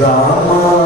Rama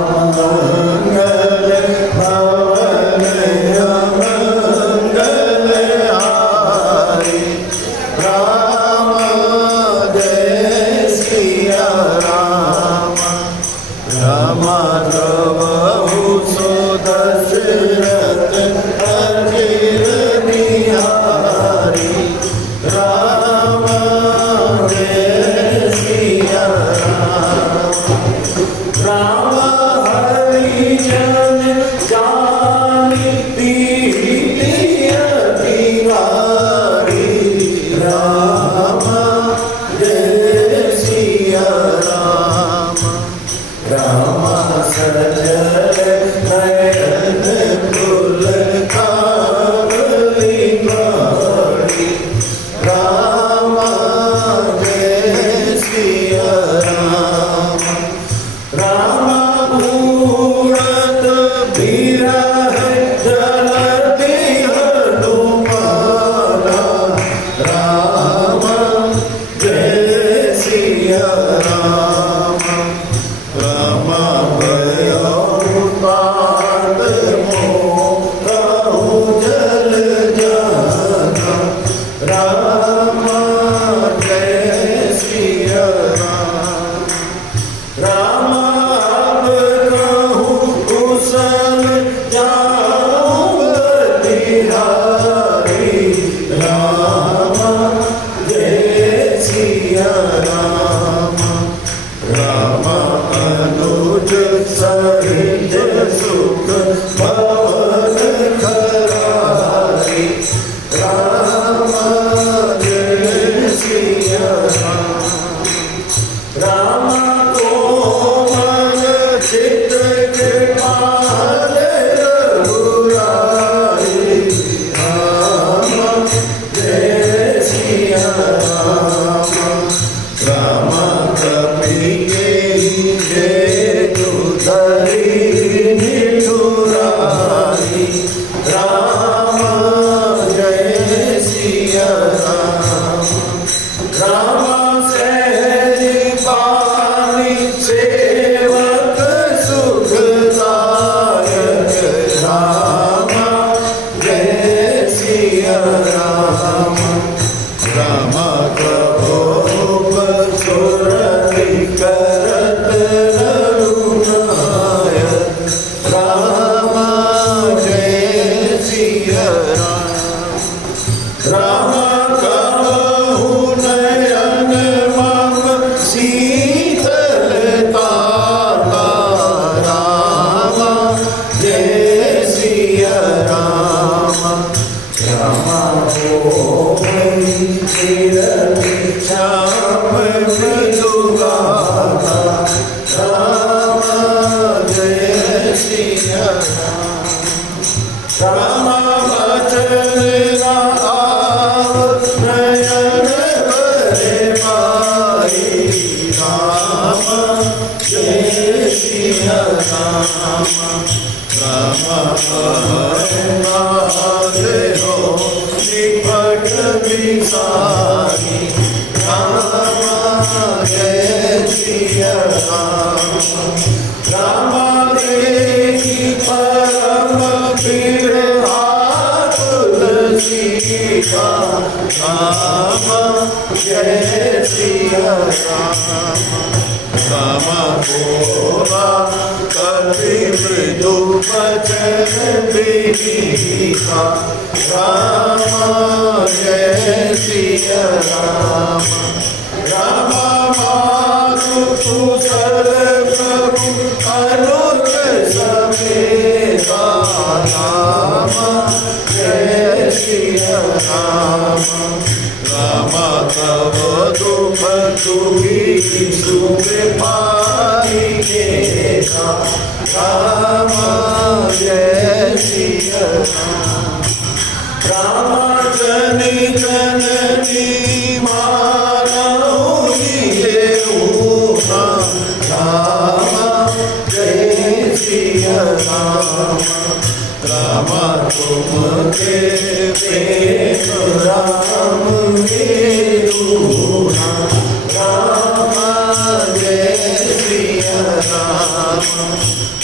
Jai Shri Ram नाम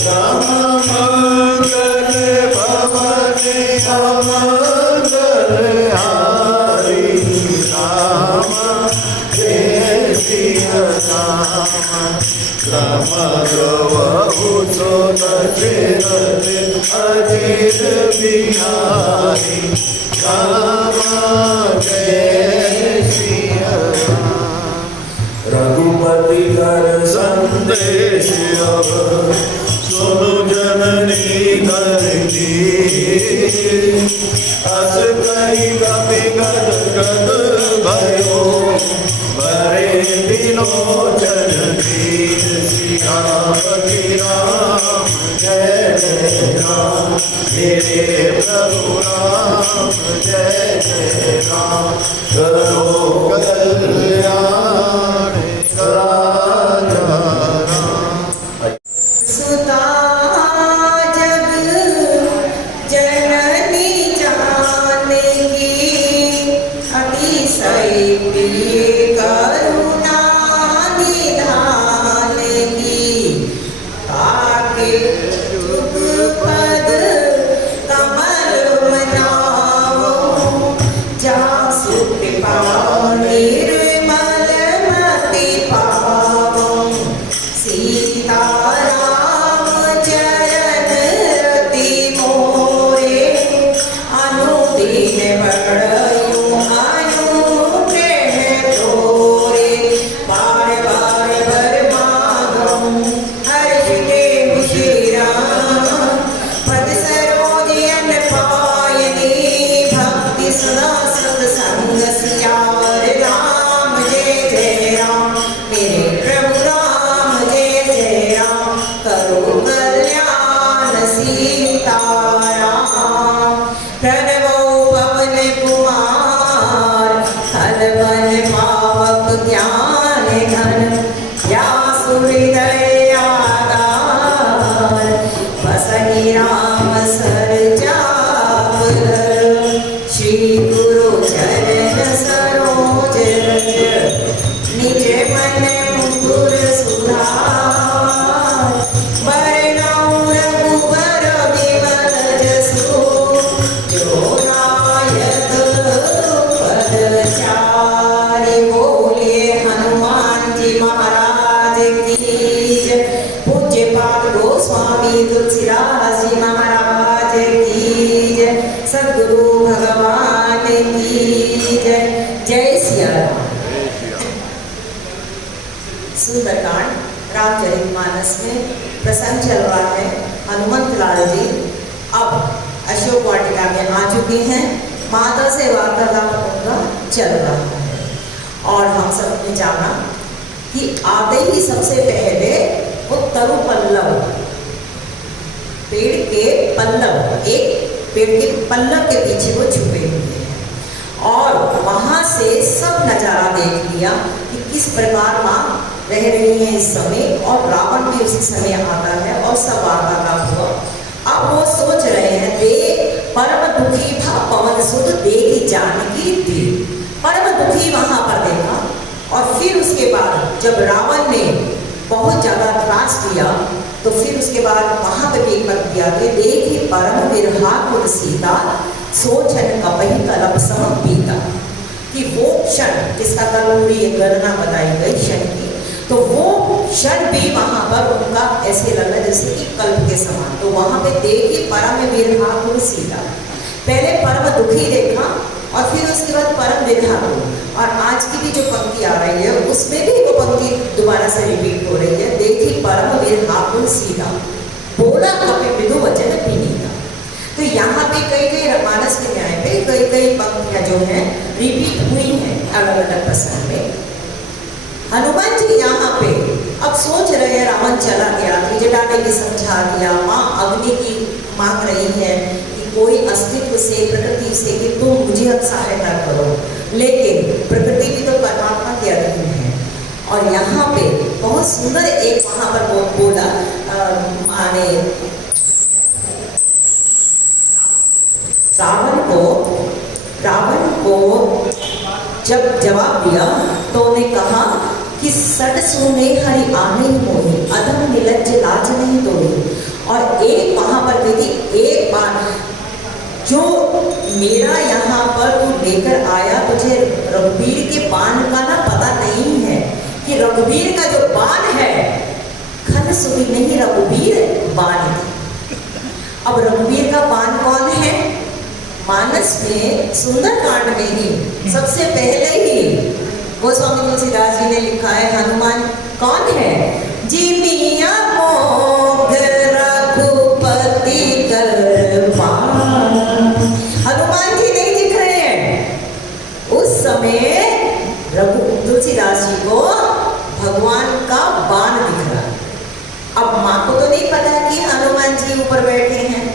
राम मंगल भवने अमंगल हारी राम जय सिया राम राम गवहु सो दशरथ अधीर बिहारी राम जय सिया राम रघुपति कर संदेश अब सुनु जननी कर की अस कही कपि गद गद भयो भरे बिलोचन धीर सियापति राम जय जय राम मेरे प्रभु राम जय जय राम करो कल्याण राजा राम सुता जग जननी जानकी अतिशय प्रिय करुणा निधान की आके जुग पद कमल मनाओ जासु कृपा निर्मल मति पावो सीता राम चरण रति मोरे अनुदीन बड़यो अनुग्रह तोरे बार बार वर मांगो हर्ष देव श्री राम पद सरोज अन पायनी भक्ति सदा सत्संग सियावर राम जय जय राम मेरे प्रभु राम जय जय राम करो कल्याण सीताराम प्रणवो पवन कुमार खलवन पावक ज्ञान घन व्यासु हृदय आधार बसहि राम सर चाप श्री गुरु चरण सरोज रज निज मन मुकुर सुधार बरनौ रघुबर बिमल जसु जो नायक पद चारि बोलिए हनुमान जी महाराज की जय पूज्य पाद गोस्वामी तुलसीदास जी महाराज की जय सद्गुरु भगवान की जय जय सिया राम सुंदरकांड रामचरितमानस में प्रसंग चल रहा है। हनुमंत लाल जी अब अशोक वाटिका में आ चुके हैं। माता से वार्तालाप उनका चल रहा है और हम सब ने जाना कि आते ही सबसे पहले वो तरु पल्लव पेड़ के पल्लव एक पेड़ के पल्लव के पीछे वो छुपे हुए हैं और वहां से सब नजारा देख लिया कि किस प्रकार माँ रह रही है इस समय और रावण भी उसी समय आता है और सब वार्तालाप हुआ। अब वो सोच रहे हैं देख परम दुखी था पवन सुत देखी जानकी दी। परम दुखी वहां पर देखा और फिर उसके बाद जब रावण ने बहुत ज्यादा त्रास दिया तो फिर उसके बाद वहां पर एक बात किया कि देखी परम विरहा कुल सीता सोचन कपही कलप सम पीता कि वो क्षण जिसका कल पूरी गणना बताई गई क्षण की तो वो क्षण भी वहां पर उनका ऐसे लगा जैसे कि कल्प के समान। तो वहां पे देखी परम विरहा कुल सीता पहले परम दुखी देखा और फिर उसके बाद परम विरहा को। और आज की भी जो पंक्ति आ रही है उसमें भी वो पंक्ति दोबारा से रिपीट हो रही है देखी परम विरहा कुल सीता बोला कपि मृदु वचन विनीता। तो यहाँ पे कई मानस के न्याय पे कई पंक्तियां जो हैं रिपीट हुई हैं अलग अलग प्रसंग में। हनुमान जी यहाँ पे अब सोच रहे हैं रावण चला गया त्रिजटा ने भी समझा दिया माँ अग्नि की मांग रही है कि कोई अस्तित्व से प्रकृति से कि तुम मुझे अब सहायता करो लेकिन प्रकृति भी तो परमात्मा के अधीन है। और यहाँ पे बहुत सुंदर एक वहां पर वो बोला माने रावण को जब जवाब दिया तो उन्हें कहा कि सट सुने हरि आने मोहि, अधम निलज्ज लाज नहीं तोड़ी। और एक वहां पर दीदी एक बार जो मेरा यहाँ पर तू लेकर आया, तुझे रघुवीर के बाण का ना पता नहीं है कि रघुवीर का जो बाण है खन सुनी नहीं, रघुवीर बाण है। अब रघुवीर का बाण कौन है? मानस में सुंदरकांड में ही सबसे पहले ही गोस्वामी तुलसीदास जी ने लिखा है, हनुमान कौन है? जिमिया मोघ रघुपति कर पान। हनुमान जी नहीं दिख रहे हैं उस समय, तुलसीदास जी को भगवान का बाण दिख रहा है। अब माँ को तो नहीं पता कि हनुमान जी ऊपर बैठे हैं।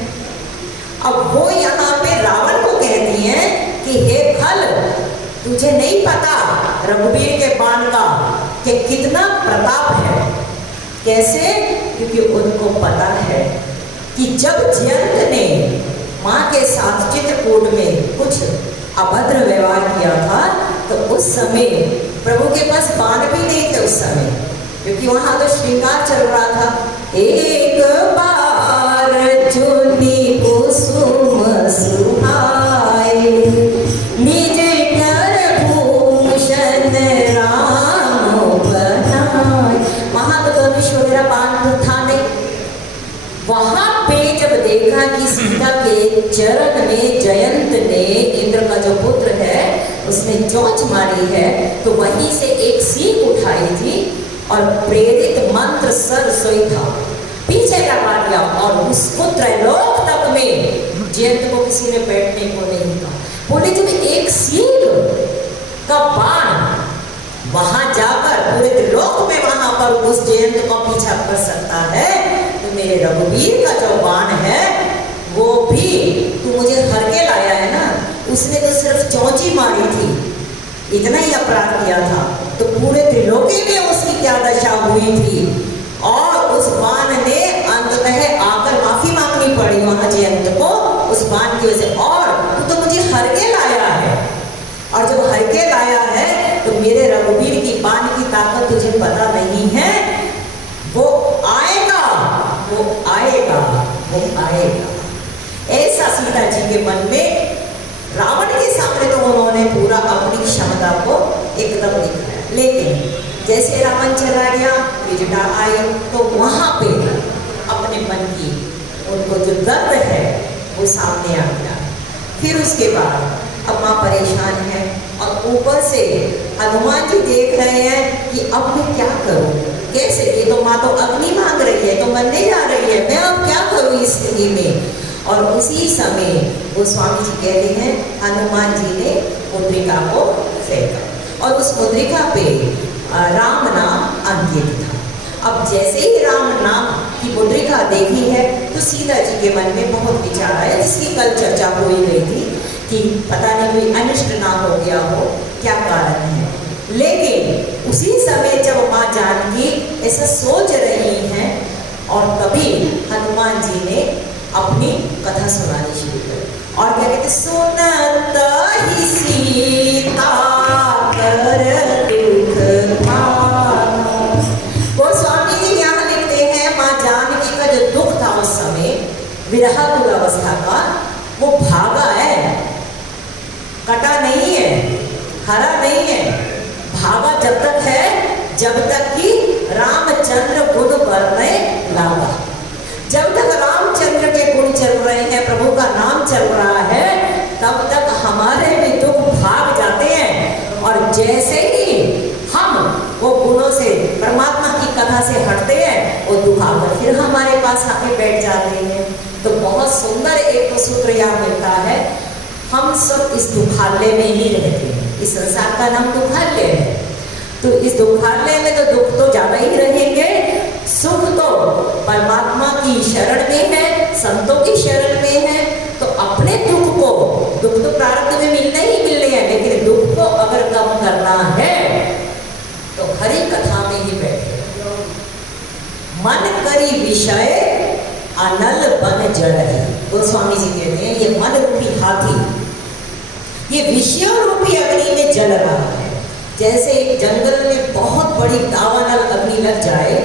अब वो यहाँ पे रावण को कहती है कि हे खल, तुझे नहीं पता रघुवीर के बाण का कि कितना प्रताप है। कैसे? क्योंकि उनको पता है कि जब जयंत ने माँ के साथ चित्रकूट में कुछ अभद्र व्यवहार किया था तो उस समय प्रभु के पास बाण भी नहीं थे उस समय, क्योंकि वहां तो श्रृंगार चल रहा था। एक बार चुनी कुसुम सुहाए, निज कर भूषण राम बनाए। वहां तो धनुष वगैरह बाण था नहीं। वहां पे जब देखा कि सीता के चरण में जयंत ने, इंद्र का जो पुत्र है, उसने चोंच मारी है, तो वहीं से एक सीख उठाई थी और प्रेरित मंत्र सर सोई था, पीछे लगा दिया और उसको त्रैलोक तक में जयंत को किसी ने बैठने को नहीं कहा। बोले जब एक सीख का बाण वहां जाकर पूरे त्रिलोक में वहां पर उस जयंत को पीछा कर सकता है, तो मेरे रघुवीर का जो बाण है वो भी तू मुझे हर के लाया है ना। उसने तो सिर्फ चौंची मारी थी, इतना ही अपराध किया था, तो पूरे त्रिलोकी में उसकी क्या दशा हुई थी। और उस बाण ने अंततः आकर माफी मांगनी पड़ी वहां जयंत को उस बाण की वजह से। और तू तो मुझे हर के लाया है, और जब हर के लाया है तो मेरे रघुवीर की बाण की ताकत तुझे पता नहीं है। वो आएगा, वो आएगा, वो आएगा। ऐसा सीता जी के मन में, रावण के सामने तो उन्होंने पूरा अपनी क्षमता को एकदम दिखाया, लेकिन जैसे रावण चला गया, विजटा आई, तो वहां पे अपने मन की उनको जो दर्द है वो सामने आ गया। फिर उसके बाद अब माँ परेशान है और ऊपर से हनुमान जी देख रहे हैं कि अब मैं क्या करूं, कैसे? ये तो माँ तो अग्नि मांग रही है, तो मन नहीं आ रही है, मैं अब क्या करूं इस स्थिति में। और उसी समय गोस्वामी जी कहते हैं हनुमान जी ने मुद्रिका को फेंका और उस मुद्रिका पे राम नाम अंकित था। अब जैसे ही राम नाम की मुद्रिका देखी है तो सीता जी के मन में बहुत विचार आया, जिसकी कल चर्चा हो ही गई थी कि पता नहीं कोई अनिष्ट ना हो गया हो, क्या कारण है। लेकिन उसी समय जब माँ जानकी ऐसा सोच रही हैं और तभी हनुमान जी ने अपनी कथा सुनानी शुरू करी। और क्या कहते, सुनत ही सीता कर दुख भागा। गोस्वामी जी यहाँ लिखते हैं माँ जानकी का जो दुख था उस समय विरहाकुल अवस्था का, वो भागा है, कटा नहीं है, हरा नहीं है। भागा जब तक है जब तक कि रामचंद्र गुण बरने लागा। जब तक रामचंद्र के गुण चल रहे हैं, प्रभु का नाम चल रहा है, तब तक हमारे भी दुख भाग जाते हैं। और जैसे ही हम वो गुणों से, परमात्मा की कथा से हटते हैं, वो दुख आकर फिर हमारे पास आके बैठ जाते हैं। तो बहुत सुंदर एक तो सूत्र यहाँ मिलता है, हम सब इस दुखालय में ही रहते हैं। इस संसार का नाम दुखालय है, तो इस दुखालय में तो दुख तो ज्यादा ही रहेंगे, सुख तो परमात्मा की शरण में है, संतों की शरण में है। तो अपने दुख को, दुख तो प्रारब्ध में मिलने ही मिलने हैं, लेकिन दुख को अगर कम करना है तो हरि कथा में ही बैठे। मन करी विषय अनल बन जड़ है। गोस्वामी जी कहते हैं ये मन रूपी हाथी, ये विषय रूपी अग्नि में जल रहा है। जैसे एक जंगल में बहुत बड़ी दावानल अग्नि लग जाए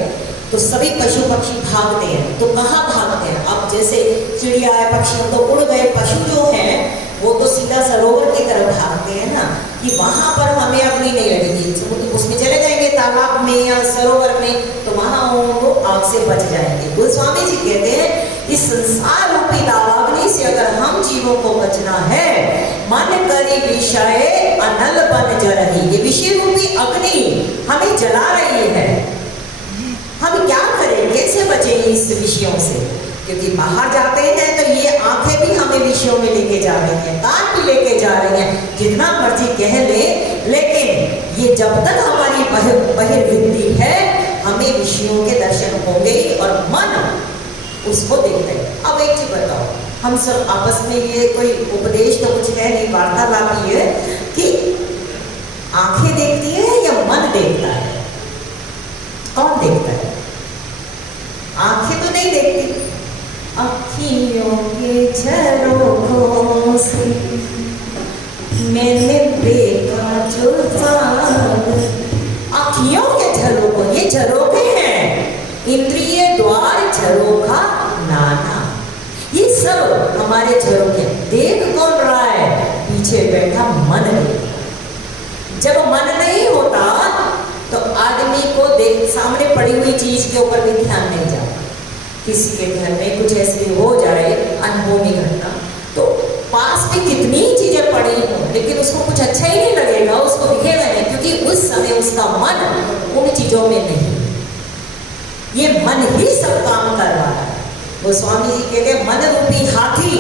तो सभी पशु पक्षी भागते हैं। तो कहाँ भागते हैं? अब जैसे चिड़िया है, पक्षी तो उड़ गए, पशु जो हैं वो तो सीधा सरोवर की तरफ भागते हैं ना, कि वहां पर हमें अपनी नहीं लगेगी। उसमें चले जाएंगे तालाब में या सरोवर में, तो वहां वो आग से बच जाएंगे। गोस्वामी जी कहते हैं इस संसार रूपी दावाग्नि से अगर हम जीवों को बचना है, मन करी विषय अनल बन जा रही, ये विषय रूपी अग्नि हमें जला रही है। हम क्या करें, कैसे बचेंगे इस विषयों से? क्योंकि बाहर जाते हैं तो ये आंखें भी हमें विषयों में लेके जा रही हैं, कान भी लेके जा रही हैं, जितना मर्जी कह ले, लेकिन ये जब तक हमारी बहिर्वृत्ति है हमें विषयों के दर्शन होंगे और मन उसको देखते हैं। अब एक चीज बताओ, हम सब आपस में ये कोई उपदेश तो कुछ है नहीं, वार्तालाप ही है कि आंखें देखती है या मन देखता है? कौन देखता है? आंखें तो नहीं देखती। अखियों के झरोखों से मैंने देखा जो अखियों के झरोखों, ये झरोखे हैं, इंद्रिय द्वार झरोखा नाना, ये सब हमारे झरोखे। देख कौन रहा है? पीछे बैठा मन देख। जब मन नहीं होता तो आदमी को देख सामने पड़ी हुई चीज के ऊपर भी ध्यान नहीं जाता। किसी के घर में कुछ ऐसी हो जाए अनहोनी घटना, तो पास में कितनी चीजें पड़ी हों लेकिन उसको कुछ अच्छा ही नहीं लगेगा, उसको दिखेगा नहीं, क्योंकि उस समय उसका मन उन चीजों में नहीं। ये मन ही सब काम कर रहा है। वो स्वामी जी कहते हैं मन रूपी हाथी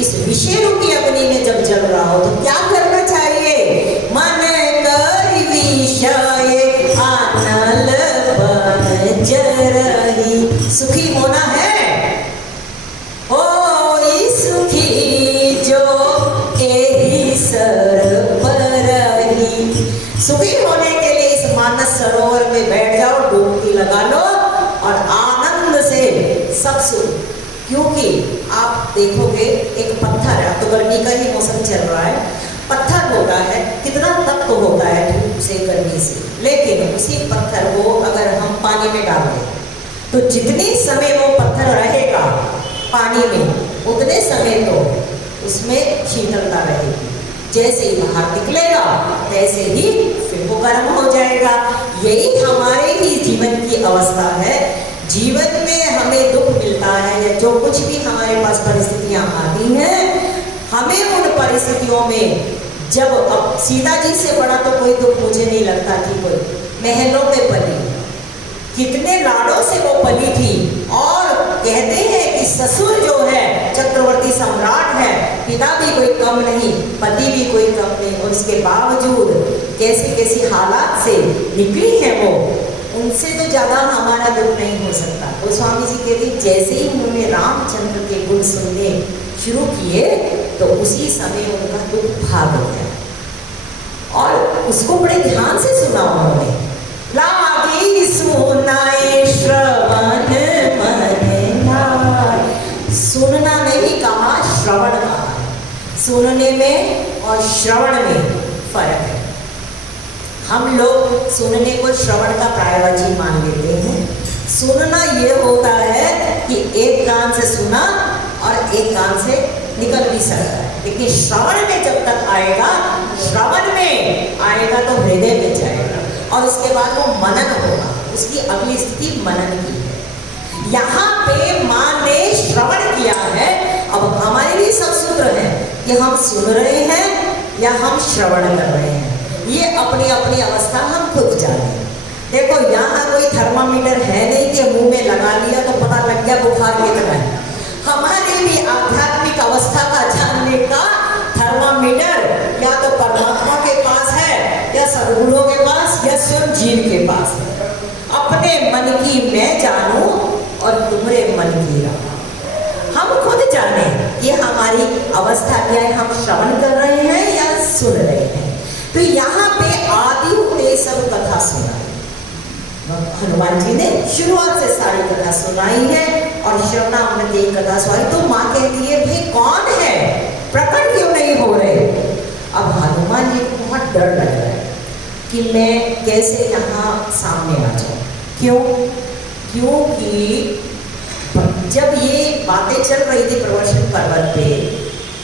इस विषय रूपी अग्नि में जब जल रहा हो तो क्या करना चाहिए? मन कर विषय आनल बन जरही, सुखी होना है। ओ सुखी जो एही सर परही, सुखी होने के लिए इस मानस सरोवर में बैठ जाओ, डुबकी लगा लो और आनंद से सब सुख। क्योंकि आप देखोगे एक पत्थर है, तो गर्मी का ही मौसम चल रहा है, पत्थर होता है कितना तप्त होता है धूप से, गर्मी से, लेकिन उसी पत्थर को अगर हम पानी में डाल दें तो जितने समय वो पत्थर रहेगा पानी में उतने समय तो उसमें शीतलता रहेगी। जैसे ही बाहर निकलेगा तैसे ही फिर वो गर्म हो जाएगा। यही हमारे ही जीवन की अवस्था है। जीवन में हमें दुख मिलता है या जो कुछ भी हमारे पास परिस्थितियां आती हैं, हमें उन परिस्थितियों में जब अब सीता जी से बड़ा तो कोई दुख मुझे नहीं लगता कि कोई महलों में पली, कितने लाड़ों से वो पली थी, और कहते हैं कि ससुर जो है चक्रवर्ती सम्राट है, पिता भी कोई कम नहीं, पति भी कोई कम नहीं, और उसके बावजूद कैसी कैसी हालात से निकली है वो, उनसे तो ज्यादा हमारा दुख नहीं हो सकता। वो स्वामी जी कहते जैसे ही उन्होंने रामचंद्र के गुण सुनने शुरू किए तो उसी समय उनका दुख भाग गया, और उसको बड़े ध्यान से सुना उन्होंने। लागी सुनाए श्रवण मन नाय, सुनना नहीं कहा, श्रवण कहा। सुनने में और श्रवण में फर्क है। हम लोग सुनने को श्रवण का पर्यायवाची मान लेते हैं। सुनना ये होता है कि एक कान से सुना और एक कान से निकल भी सकता है, लेकिन श्रवण में जब तक आएगा, श्रवण में आएगा तो हृदय में जाएगा और उसके बाद वो मनन होगा। उसकी अगली स्थिति मनन की है। यहाँ पे माँ ने श्रवण किया है। अब हमारे लिए सब सूत्र है कि हम सुन रहे हैं या हम श्रवण कर रहे हैं, ये अपनी अपनी अवस्था हम खुद जाने। देखो यहाँ कोई थर्मामीटर है नहीं कि मुंह में लगा लिया तो पता लग गया बुखार कितना है। हमारी भी आध्यात्मिक अवस्था का जानने का थर्मामीटर या तो परमात्मा के पास है या सद्गुरुओं के पास या स्वयं जीव के पास है। अपने मन की मैं जानूं और तुम्हारे मन की राह। हम खुद जाने ये हमारी अवस्था क्या है, हम श्रवण कर रहे हैं या सुन रहे हैं। तो यहाँ पे आदि उपदेशव कथा सुनाई, हनुमान जी ने शुरुआत से सारी कथा सुनाई है और श्रवणामृत एक कथा सुनाई। तो माँ कहती है भाई कौन है, प्रकट क्यों नहीं हो रहे? अब हनुमान जी को बहुत डर लग रहा है कि मैं कैसे यहाँ सामने आ जाऊँ। क्यों? क्योंकि जब ये बातें चल रही थी प्रवर्षण पर्वत पे,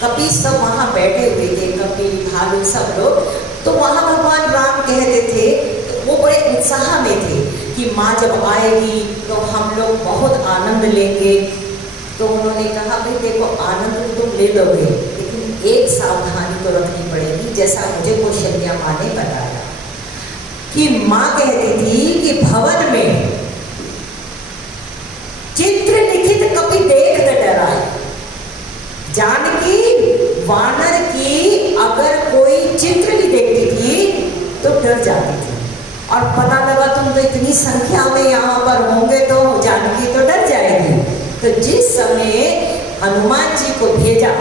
कपि सब वहाँ बैठे हुए थे, कपि भालू सब लोग, तो वहाँ भगवान राम कहते थे, वो बड़े उत्साह में थे कि माँ जब आएगी तो हम लोग बहुत आनंद लेंगे। तो उन्होंने कहा भाई देखो आनंद तो तुम ले लोगे, लेकिन एक सावधानी तो रखनी पड़ेगी, जैसा मुझे कौशल्या माँ ने बताया कि माँ कहती थी कि भवन में चित्र लिखित कपि देख न डराए। जानकी वानर की अगर कोई चित्र भी देखती थी तो डर जाती थी, और पता लगा तुम तो इतनी संख्या में यहाँ पर होंगे तो जानकी तो डर जाएगी। तो जिस समय हनुमान जी को भेजा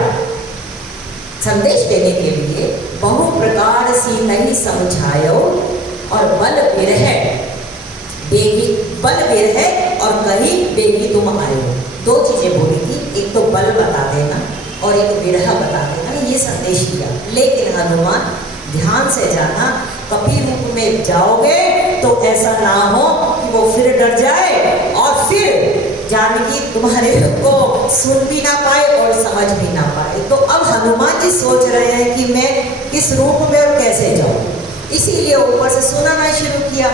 संदेश देने के लिए, बहु प्रकार सी नहीं समझायो और बल विरह बेगी, बल विरह और कहीं बेगी तुम आयो। दो चीजें बोली थी, एक तो बल बता देना और एक विरह बता देना, ये संदेश दिया। लेकिन हनुमान ध्यान से जाना, कपि रूप में जाओगे तो ऐसा ना हो कि वो फिर डर जाए और फिर जानकी तुम्हारे को सुन भी ना पाए और समझ भी ना पाए। तो अब हनुमान जी सोच रहे हैं कि मैं किस रूप में और कैसे जाऊं, इसीलिए ऊपर से सुनाना शुरू किया।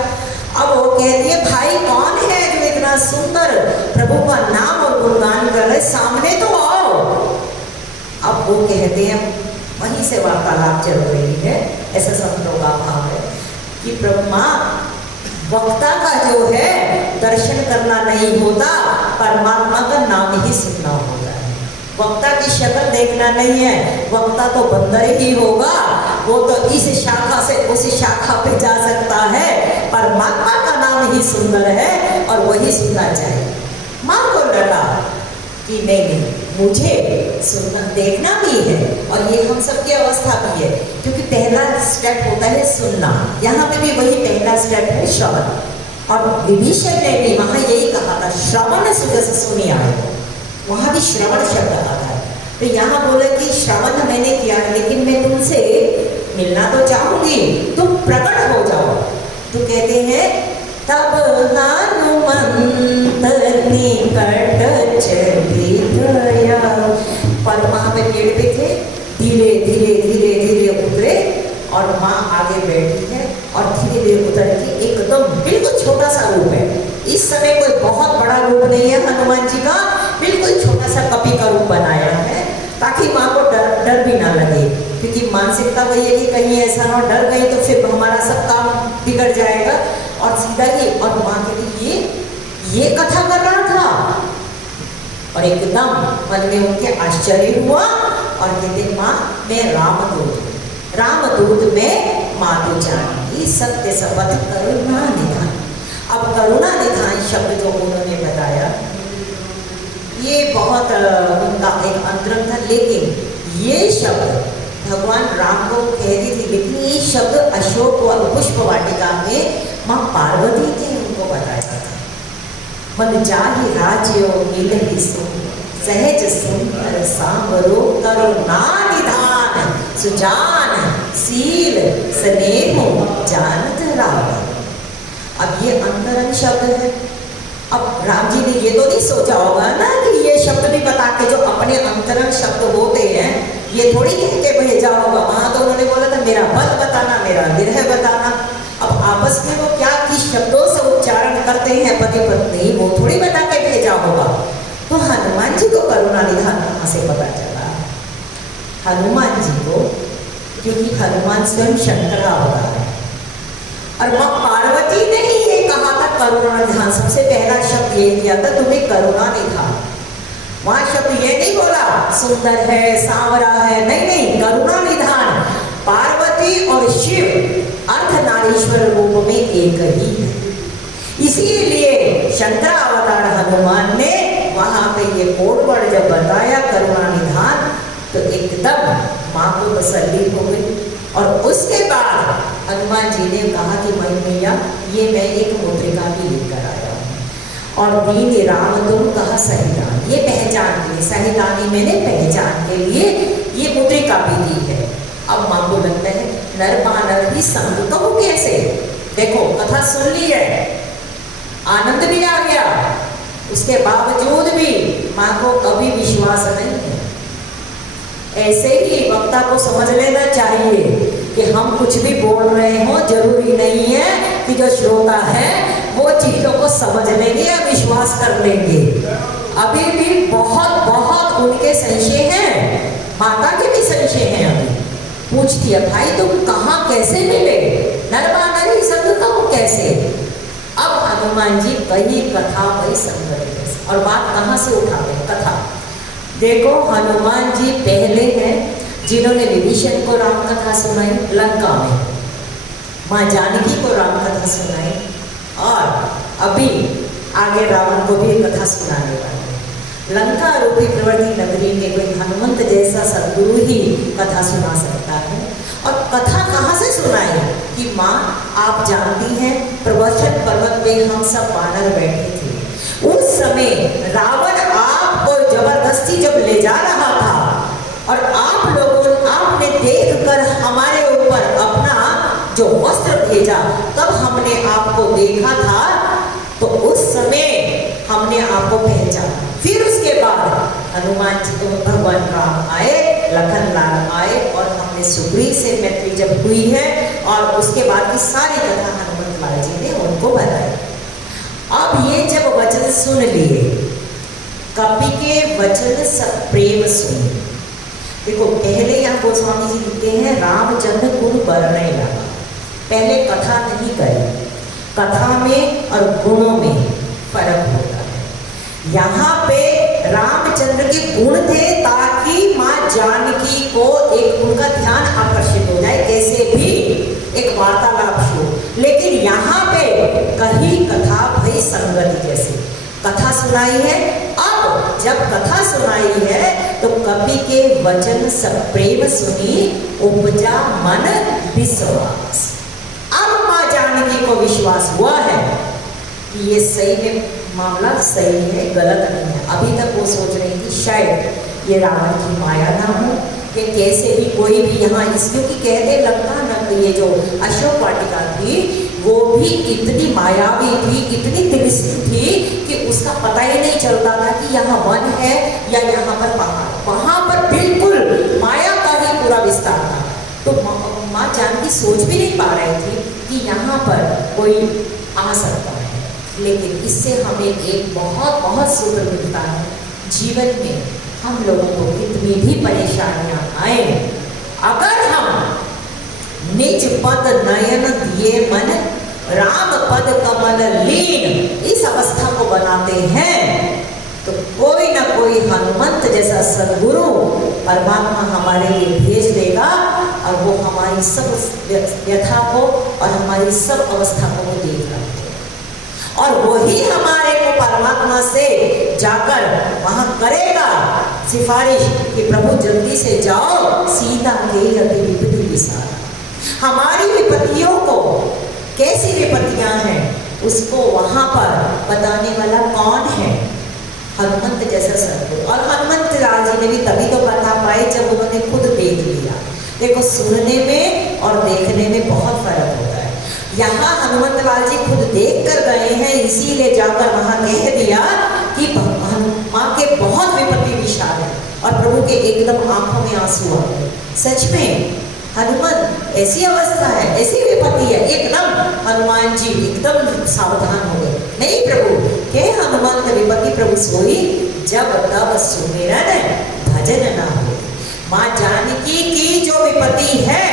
अब वो कहती है भाई कौन है जो इतना सुंदर प्रभु का नाम और गुणगान कर रहे, सामने तो आओ। अब वो कहते हैं, वहीं से वार्तालाप चल रही है, ऐसा संतों का भाव है कि प्रभु माँ वक्ता का जो है दर्शन करना नहीं होता, परमात्मा का नाम ही सुनना होता है। वक्ता की शक्ल देखना नहीं है, वक्ता तो बंदर ही होगा, वो तो इस शाखा से उस शाखा पे जा सकता है। परमात्मा का नाम ही सुंदर है और वही सुनना चाहिए। माँ को लगा कि नहीं मुझे सुनना देखना भी है, और ये हम सबकी अवस्था भी है, क्योंकि पहला स्टेप होता है सुनना। यहाँ पे भी वही पहला स्टेप है श्रवण, और विभीषण ने भी वहाँ यही कहा था श्रवण सुजस सुनिया, वहाँ भी श्रवण शब्द आता है। तो यहाँ बोले कि श्रवण मैंने किया लेकिन मैं तुमसे मिलना तो चाहूंगी, तुम प्रकट हो जाओ। तो कहते हैं तब हनुमंत निकट चली गया, पर वहाँ पे पेड़ पे थे, धीरे धीरे धीरे धीरे उतरे और माँ आगे बैठी है और धीरे धीरे उतर के एकदम बिल्कुल छोटा सा रूप है। इस समय कोई बहुत बड़ा रूप नहीं है हनुमान जी का, बिल्कुल छोटा सा कपि का रूप बनाया है ताकि माँ को डर भी ना लगे, क्योंकि मानसिकता वही है कि कहीं ऐसा ना डर गई तो फिर हमारा सब काम बिगड़ जाएगा। और सीधा ही और माँ के लिए ये कथा कर रहा था, और एकदम मन में उनके आश्चर्य हुआ और कहते माँ मैं रामदूत में मातु जानकी सत्य शपथ करुणा निधान। अब करुणा निधान शब्द जो उन्होंने बताया ये बहुत उनका एक अंतरंग था, लेकिन ये शब्द भगवान राम को कहती थी, लेकिन ये शब्द अशोक व पुष्प वाटिका में माँ पार्वती ने उनको बताया था। मन जाहि राज्यो मिलहि सुख, सहज सुंदर सांवरो करुणा निधान, सुजान सील स्नेह जानत रावण। अब ये अंतरंग शब्द है। अब राम जी ने ये तो नहीं सोचा होगा ना कि ये शब्द भी बता के जो अपने अंतरंग शब्द होते हैं ये थोड़ी कह के भेजा होगा। वहां तो उन्होंने बोला था मेरा बल बताना, मेरा विरह बताना। अब आपस में वो क्या किस शब्दों से उच्चारण करते हैं पति पत्नी, वो थोड़ी बता के भेजा होगा। तो हनुमान जी को करुणा निधान कहाँ से पता चला? हनुमान जी को, क्योंकि हनुमान स्वयं शंकर अवतार है और माँ पार्वती ने ही ये कहा था करुणा निधान। सबसे पहला शब्द ये दिया था तुम्हें करुणा निधान। वहां शब्द ये नहीं बोला सुंदर है सांवरा है, नहीं, करुणा निधान। पार्वती और शिव अर्धनारीश्वर रूप में एक ही है, इसीलिए शंकर अवतार हनुमान ने वहां पे ये कोड वर्ड जब बताया करुणा निधान तो एकदम माँ को तसल्ली हो गई। और उसके बाद हनुमान जी ने कहा कि मैया ये मैं एक मुद्रिका भी लेकर आया हूँ, और दीन राम तुम कहा सहिदान, ये पहचान के लिए, सहिदानी मैंने पहचान के लिए ये मुद्रिका भी दी है। अब माँ को लगता है नर बानर ही संग कहूं कैसे। देखो कथा सुन ली है, आनंद भी आ गया, उसके बावजूद भी माँ को कभी विश्वास नहीं है। ऐसे ही वक्ता को समझ लेना चाहिए कि हम कुछ भी बोल रहे हो, जरूरी नहीं है कि जो श्रोता है वो चीजों को समझ लेंगे या विश्वास कर लेंगे। अभी भी बहुत बहुत उनके संशय हैं, माता के भी संशय हैं। अभी पूछती है, भाई तुम कहाँ कैसे मिले, नरबानर ही संग कहो कैसे। अब हनुमान जी वही कथा वही संगत, और बात कहाँ से उठाते हैं कथा। देखो हनुमान जी पहले हैं जिन्होंने विभीषण को राम कथा सुनाई लंका में, माँ जानकी को राम कथा सुनाई, और अभी आगे रावण को भी कथा सुनाने वाले। लंका रूपी प्रवृत्ति नगरी में कोई हनुमंत जैसा सद्गुरु ही कथा सुना सकता है। और कथा कहाँ से सुनाई कि माँ आप जानती हैं प्रवचन पर्वत में हम सब वानर बैठे थे, उस समय रावण आपको जबरदस्ती जब ले जा रहा था और आप लोगों आपने देखकर हमारे ऊपर अपना जो वस्त्र भेजा, तब हमने आपको देखा था, तो उस समय हमने आपको पहचाना। फिर उसके बाद हनुमान जी को भगवान राम आए, लखन लाल आए, और हमने सुग्रीव से मैत्री जब हुई है, और उसके बाद की सारी कथा हनुमत लाल जी ने उनको बताई। अब ये जब वचन सुन लिए, कपि के वचन सब प्रेम सुन। देखो पहले यहाँ गोस्वामी जी लिखते हैं रामचंद्र गुण बरने लगा, पहले कथा नहीं करी। कथा में और गुणों में फर्क होता है। यहाँ पे रामचंद्र के गुण थे ताकि माँ जानकी को एक उनका ध्यान आकर्षित हो जाए, कैसे भी एक वार्तालाप हो। लेकिन यहाँ पे कहीं कथा भई संगति जैसे कथा सुनाई है। अब जब कथा सुनाई है तो कपि के वचन सब प्रेम सुनी, उपजा मन विश्वास। अब माँ जानकी को विश्वास हुआ है कि ये सही में मामला सही है, गलत नहीं है। अभी तक वो सोच रही थी शायद ये रावण की माया ना हो, कि कैसे भी कोई भी यहाँ इस, क्योंकि कहते लगता न ये जो अशोक वाटिका थी वो भी इतनी मायावी थी, इतनी तिरस्ती थी कि उसका पता ही नहीं चलता था कि यहाँ वन है या यहाँ पर पहाड़। वहाँ पर बिल्कुल माया का ही पूरा विस्तार था। तो माँ जानकी सोच भी नहीं पा रही थी कि यहाँ पर कोई आ सकता है। लेकिन इससे हमें एक बहुत बहुत सूत्र मिलता है, जीवन में हम लोगों को कितनी भी परेशानियां आए, अगर हम निज पद नयन दिए मन राम पद कमल लीन इस अवस्था को बनाते हैं, तो कोई ना कोई हनुमंत जैसा सद्गुरु परमात्मा हमारे लिए भेज देगा, और वो हमारी सब व्यथा को और हमारी सब अवस्था को देगा। और वही हमारे को परमात्मा से जाकर वहां करेगा सिफारिश कि प्रभु जल्दी से जाओ, सीता के अति विपत्ति विसारा। हमारी विपत्तियों को, कैसी विपत्तियां हैं, उसको वहां पर बताने वाला कौन है? हनुमंत जैसा सद्गुरु। और हनुमंत लाल जी ने भी तभी तो कथा पाई जब उन्होंने खुद देख लिया। देखो सुनने में और देखने में बहुत फर्क होता है। यहाँ हनुमंत लाल जी खुद देख कर गए हैं, इसीलिए जाकर वहां कह दिया कि माँ के बहुत विपत्ति विशाल है, और प्रभु के एकदम आंखों में आंसू आ गए। सच में हनुमान ऐसी अवस्था है, ऐसी विपत्ति है, एकदम हनुमान जी एकदम सावधान हो गए। नहीं प्रभु के हनुमंत विपत्ति प्रभु सोई, जब तब सुमिरन भजन ना हो। माँ जानकी की जो विपत्ति है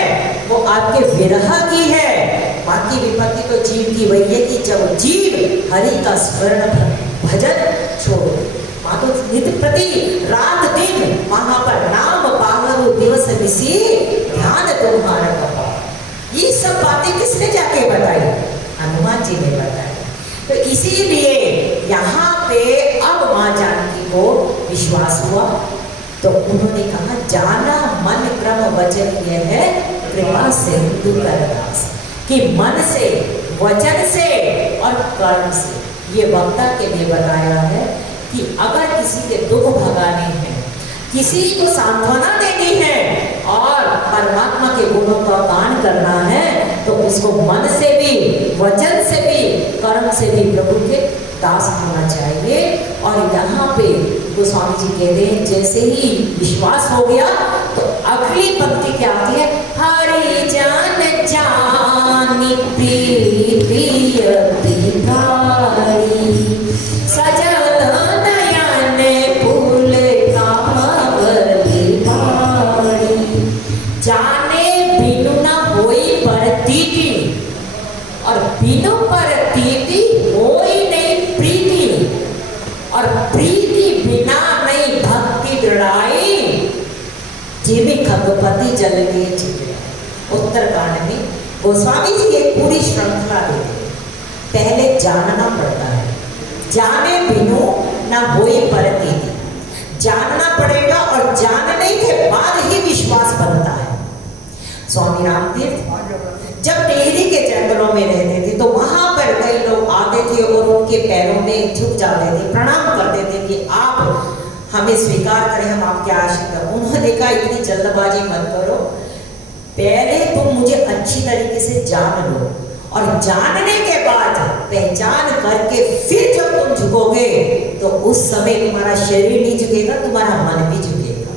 वो आपके विरह की है। बाकी विपत्ति तो जीव की वही है कि जब जीव हरि का स्मरण भजन छोड़ो। माँ तो नित्य प्रति रात दिन वहां पर नाम पावरु दिवस निसी ध्यान तुम्हारा कपा। ये सब बातें किसने जाके बताई? हनुमान जी ने बताई। तो इसीलिए यहाँ पे अब माँ जानकी को विश्वास हुआ, तो उन्होंने कहा जाना मन क्रम वचन यह है कृपा से हिंदू करदास, कि मन से, वचन से और कर्म से। ये वक्ता के लिए बताया है कि अगर किसी के दुख भगाने हैं, किसी को सांत्वना देनी है और परमात्मा के गुणों का गान करना है तो उसको मन से भी, वचन से भी, कर्म से भी प्रभु के दास होना चाहिए। और यहाँ पे गोस्वामी जी कहते हैं जैसे ही विश्वास हो गया तो अगली पंक्ति क्या आती है, हरि जान जानी प्रीति अति भारी, सजल नयन फूल कामवली भारी। जाने बिनु न होई प्रतीति, और बिनु प्रतीति होई नहीं प्रीति, और प्रीति बिना नहीं भक्ति दृढ़ाई। जिमी खगपति जल के छिपे। उत्तरकांड में गोस्वामी जी एक पूरी श्रृंखला देते हैं। पहले जानना पड़ता है, जाने बिनु न होई प्रतीति, जानना पड़ेगा और जानने के बाद ही विश्वास बनता है। स्वामी रामतीर्थ जब टिहरी के जंगलों में रहते थे तो वहां पर कई लोग आते थे और उनके पैरों में झुक जाते थे, प्रणाम करते थे कि आप हमें स्वीकार करें, हम आपके आश्रित हैं। उन्होंने कहा इतनी जल्दबाजी मत करो, पहले तुम मुझे अच्छी तरीके से जान लो, और जानने के बाद पहचान करके फिर जब तुम झुकोगे तो उस समय तुम्हारा शरीर नहीं झुकेगा, तुम्हारा मन भी झुकेगा।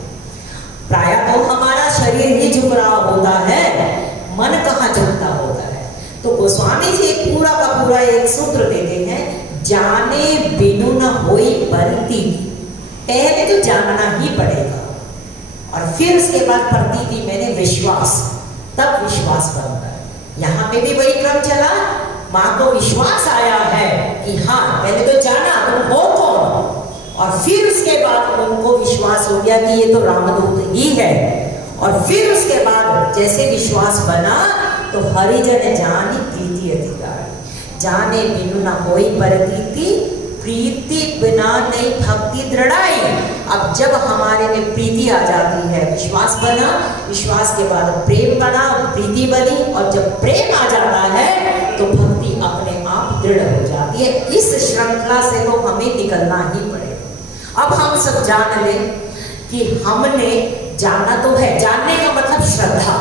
प्राय तो हमारा शरीर ही झुक रहा होता है, मन कहाँ झुकता होता है। तो गोस्वामी जी एक पूरा का पूरा एक सूत्र देते हैं, जाने बिनु न होई प्रतीति। पहले तो जानना ही पड़ेगा और फिर उसके बाद प्रतीति मैंने विश्वास, तब विश्वास बनता है। यहाँ पे भी वही क्रम चला, माँ को विश्वास आया है कि हाँ, पहले तो जाना तुम हो कौन, और फिर उसके बाद उनको विश्वास हो गया कि ये तो रामदूत ही है। और फिर उसके बाद जैसे विश्वास बना तो हरिजन जानी प्रीति अधिकार, जाने बिनु न होई प्रतीति, प्रीति बिना नहीं भक्ति दृढ़ाई। अब जब हमारे में प्रीति आ जाती है, विश्वास बना, विश्वास के बाद प्रेम बना, प्रीति बनी, और जब प्रेम आ जाता है तो भक्ति अपने आप दृढ़ हो जाती है। इस श्रृंखला से तो हमें निकलना ही पड़ेगा। अब हम सब जान लें कि हमने जाना तो है, जानने का मतलब श्रद्धा,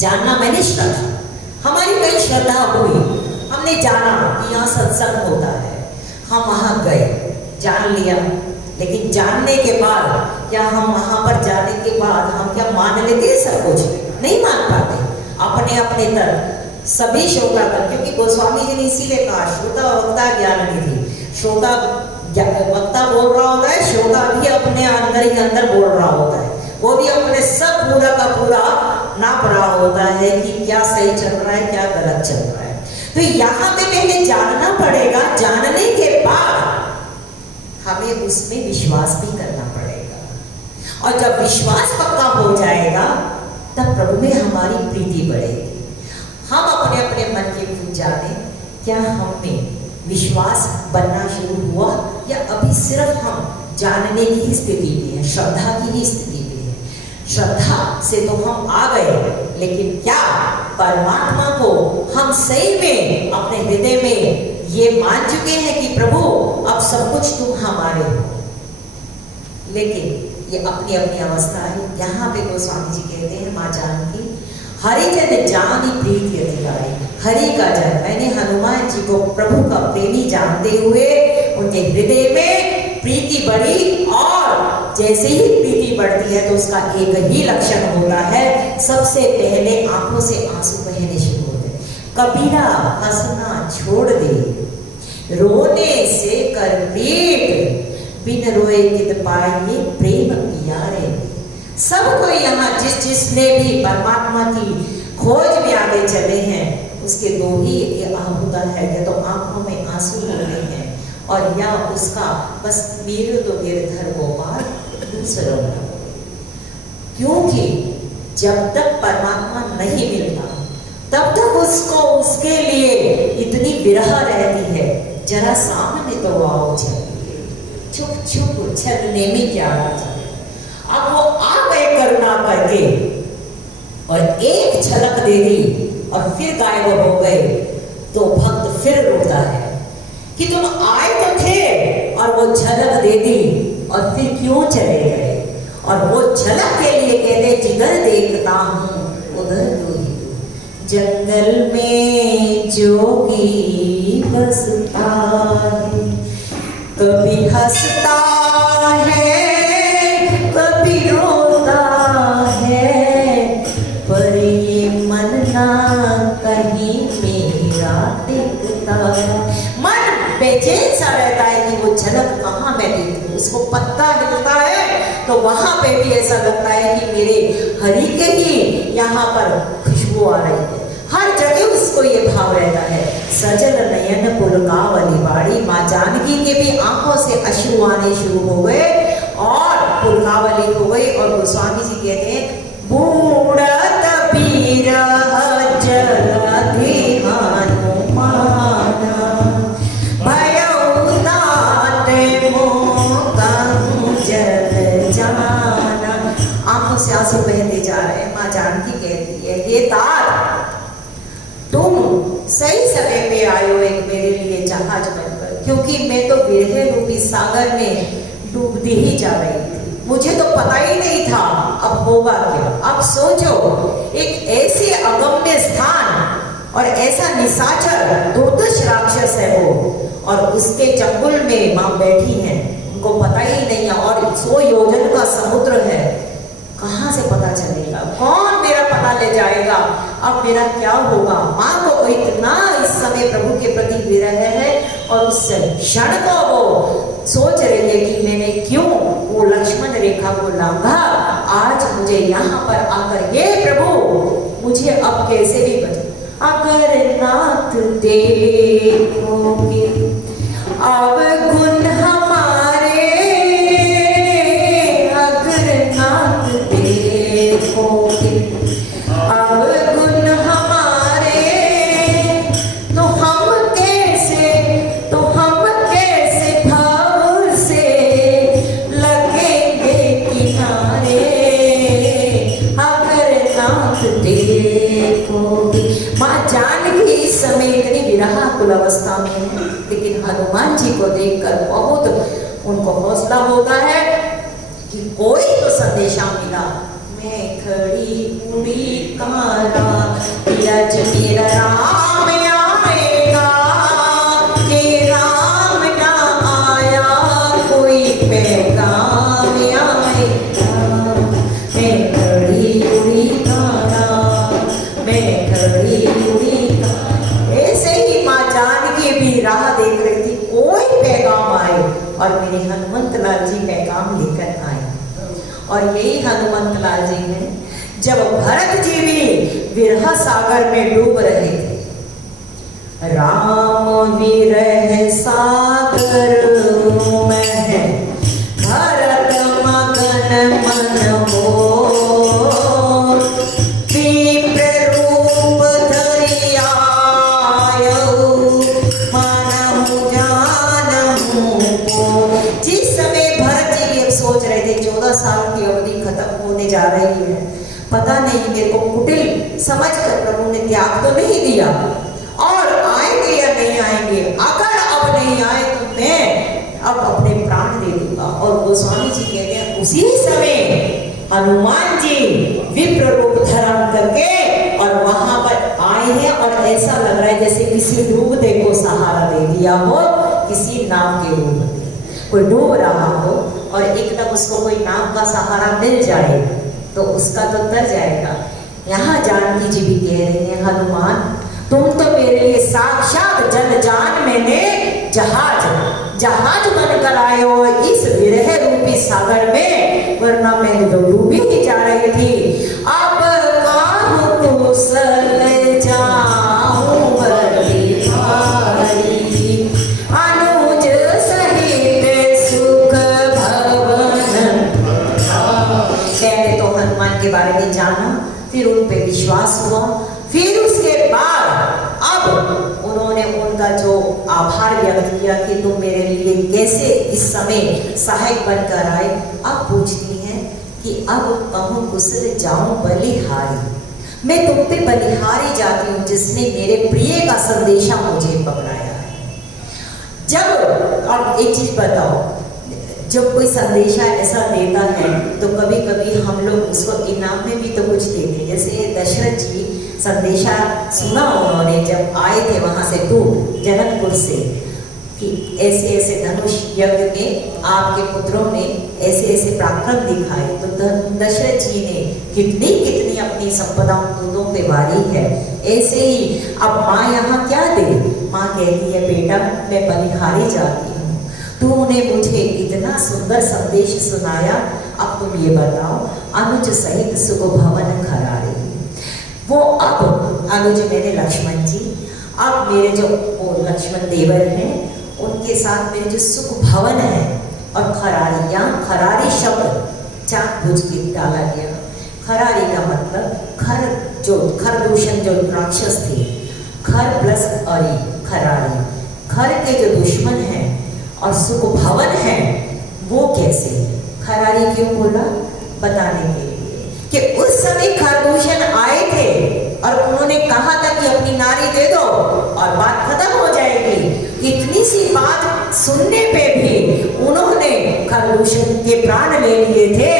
जानना मैंने श्रद्धा, हमारी कई श्रद्धा हुई, हमने जाना कि यहाँ सत्संग होता है, हम वहाँ गए, जान लिया, लेकिन जानने के बाद क्या हम वहाँ पर जाने के बाद हम क्या मान लेते हैं सब कुछ? नहीं मान पाते। अपने अपने तरफ सभी श्रोता कर, क्योंकि गोस्वामी जी ने इसीलिए कहा श्रोता वक्ता ज्ञान निधि। श्रोता वक्ता बोल रहा होता है, श्रोता भी अपने अंदर ही अंदर बोल रहा होता है, वो भी अपने सब पूरा का पूरा नाप रहा होता है कि क्या सही चल रहा है, क्या गलत चल रहा है। तो यहाँ पे पहले जानना पड़ेगा, जानने के बाद हमें उसमें विश्वास भी करना पड़ेगा, और जब विश्वास पक्का हो जाएगा तब प्रभु में हमारी प्रीति बढ़ेगी। हम अपने अपने मन के भूल जाने, क्या हमें विश्वास बनना शुरू हुआ या अभी सिर्फ हम जानने की ही स्थिति में है, श्रद्धा की ही स्थिति में है। श्रद्धा से तो हम आ गए, लेकिन क्या परमात्मा को हम सही में अपने हृदय में ये मान चुके हैं कि प्रभु अब सब कुछ तुम हमारे हो? लेकिन ये अपनी अपनी अवस्था है। यहाँ पे गोस्वामी जी कहते हैं, माँ जानकी हरिजन जानी प्रीति अधिकारी, हरि का जन, मैंने हनुमान जी को प्रभु का प्रेमी जानते हुए उनके हृदय में प्रीति बढ़ी, और जैसे ही प्रीति बढ़ती है तो उसका एक ही लक्षण होता है, सबसे पहले आंखों से आंसू बहने शुरू होते हैं। कबीरा हंसना छोड़ दे, रोने से कर पीट, बिन रोए कित पाएंगे प्रेम प्यारे। सबको यहाँ जिसने भी परमात्मा की खोज में आगे चले हैं, उसके दो ही होता है, या तो आंखों में आंसू होते हैं, और या उसका बस मेरे तो गिरधर गोपाल दूसरों का। क्योंकि जब तक परमात्मा नहीं मिलता तब तक उसको उसके लिए इतनी विरह रहती है, जरा सामने तो आओ चलिए, छुप छुप चलने में क्या आता है। अब वो आ गए करुणा करके और एक झलक दे दी और फिर गायब हो गए, तो भक्त फिर रोता है कि तुम आए तो थे और वो झलक दे दी और फिर क्यों चले गए। और वो झलक के लिए कहते जिधर देखता हूँ उधर तू ही। जंगल में जोगी बसता है, कभी हंसता है कभी रोता है, पर ये मन ना कहीं मेरा टिकता है। मन बेचैन सा रहता है कि वो झलक कहाँ मैं देखूं। उसको पत्ता मिलता है तो वहां पे भी ऐसा लगता है कि मेरे हरि के ही यहाँ पर खुशबू आ रही है। हर जगह उसको ये भाव रहता है। सजल नयन पुलकावली बाड़ी, माँ जानकी के भी आंखों से अश्रु आने शुरू हो गए और पुलकावली हो गई। और गोस्वामी जी कहते हैं बूढ़त बिरह जलधि हनुमान, भयउ तात मोह जल जाना। आंखों से आंसू बहते जा रहे हैं। माँ जानकी कहती है ये तात तुम सही समय पे आयो एक मेरे लिए जहाज बनकर, क्योंकि मैं तो विरह रूपी सागर में डूबती ही जा रही थी। मुझे तो पता ही नहीं था अब होगा क्या। अब सोचो एक ऐसे अगम्य स्थान और ऐसा निशाचर दुर्दश राक्षस है वो, और उसके चंगुल में माँ बैठी हैं, उनको पता ही नहीं है। और 100 योजन का समुद्र है, कहाँ से पता चलेगा, कौन मेरा पता ले जाएगा, अब मेरा क्या होगा। माँ को इतना इस समय प्रभु के प्रति विरह है और उस क्षण को वो सोच रही है कि मैंने क्यों वो लक्ष्मण रेखा को लांघा। आज मुझे यहाँ पर आकर ये प्रभु मुझे अब कैसे भी बचे। अगर नाथ देखोगे अब गुण हमारे, अगर नाथ देखोगे अब गुण हमारे, तो हम कैसे भाव से लगेंगे किनारे। अगर नाथ देखोगे, माँ जानकी इस समय इतनी विरहाकुल अवस्था में है, लेकिन हनुमान जी को देखकर बहुत उनको हौसला होता है कि कोई तो संदेशा मिला। मैं खड़ी उड़ी कारा आज मेरा राम आएगा, कि राम ना आया कोई पैगाम आएगा। मैं खड़ी उड़ी कारा, मैं खड़ी उड़ी कारा। ऐसे ही माँ जानकी भी राह देख रही थी, कोई पैगाम आए, और मेरे हनुमंत लाल जी पैगाम लेकर आए। और यही हनुमंत लाल जी हैं जब भरत जी भी विरह सागर में डूब रहे थे। राम विरह सागर में भरत मगन मन हो, विप्र रूप धरि आयउ मनहु जानहु को। जिस समय भरत जी भी अब सोच रहे थे 14 साल की अवधि खत्म होने जा रही है, पता नहीं मेरे को कुटिल समझ कर प्रभु ने त्याग तो नहीं दिया, और आएंगे या नहीं आएंगे, अगर अब नहीं आए तो मैं अब अपने प्राण दे दूंगा। और गोस्वामी जी कहते हैं उसी समय हनुमान जी विप्र रूप धारण करके और वहां पर आए हैं, और ऐसा लग रहा है जैसे किसी डूबते को सहारा दे दिया हो, किसी नाव के रूप में कोई डूब रहा हो और एकदम उसको कोई नाव का सहारा मिल जाए तो उसका तो तर जाएगा। यहाँ जानकी जी भी कह रही हैं हनुमान तुम तो मेरे लिए साक्षात जल जान मैंने जहाज बनकर आए हो इस विरह रूपी सागर में, वरना मैं तो डूबी ही जा रही थी। अब काहू कुशल जाऊं बड़ी भारी, अनुज सहित सुख भवन। कहते तो हनुमान के बारे में जाना, फिर उन पे विश्वास हुआ, फिर उसके बाद अब उन्होंने उनका जो आभार व्यक्त किया कि तुम मेरे लिए कैसे इस समय सहायक बनकर आए। अब पूछती हैं कि अब कहूँ कुशल जाऊं बलिहारी, मैं तुम पे बलिहारी जाती हूँ जिसने मेरे प्रिय का संदेशा मुझे पकड़ाया है। जब अब एक चीज बताओ, जब कोई संदेशा ऐसा देता है तो कभी कभी हम लोग उसको इनाम में भी तो कुछ देते हैं। जैसे दशरथ जी संदेशा सुना उन्होंने जब आए थे वहां से दूर जनकपुर से कि ऐसे ऐसे धनुष यज्ञ में आपके पुत्रों ने ऐसे ऐसे पराक्रम दिखाए, तो दशरथ जी ने कितनी कितनी अपनी संपदाओं दूतों पे वारी है। ऐसे ही अब माँ यहाँ क्या दे, माँ कहती है बेटा मैं बलिहारी जाती हूँ, तूने मुझे इतना सुंदर संदेश सुनाया, अब तुम ये बताओ अनुज सहित सुख भवन खरारे। वो अब अनुज मेरे लक्ष्मण जी, अब मेरे जो वो लक्ष्मण देवर हैं उनके साथ मेरे जो सुख भवन है, और खरारी, यहाँ खरारी शब्द जानबूझ के डाला गया। खरारी का मतलब खर, जो खरदूषण जो राक्षस थे, खर प्लस अरी खरारी, खर के जो दुश्मन हैं और सुख भवन है वो कैसे। खरारी क्यों बोला, बताने के लिए कि उस समय खरदूषण आए थे और उन्होंने कहा था कि अपनी नारी दे दो और बात खत्म हो जाएगी। इतनी सी बात सुनने पे भी उन्होंने खरदूषण के प्राण ले लिए थे,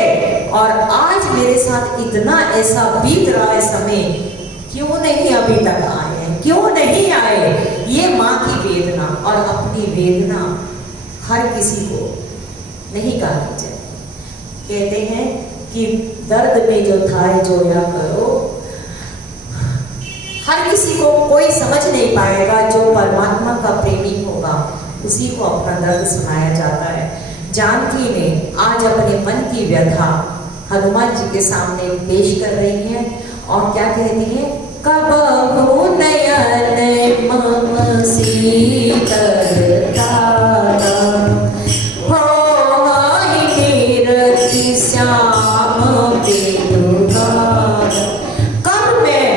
और आज मेरे साथ इतना ऐसा बीत रहा है समय, क्यों नहीं अभी तक आए हैं, क्यों नहीं आए। ये माँ की वेदना, और अपनी वेदना हर किसी को नहीं कहनी चाहिए। कहते हैं कि दर्द में जो था जोया करो, हर किसी को कोई समझ नहीं पाएगा, जो परमात्मा का प्रेमी होगा उसी को अपना दर्द सुनाया जाता है। जानकी ने आज अपने मन की व्यथा हनुमान जी के सामने पेश कर रही है, और क्या कहती है, कबहु नयन मम शीतलता श्याम कब मैं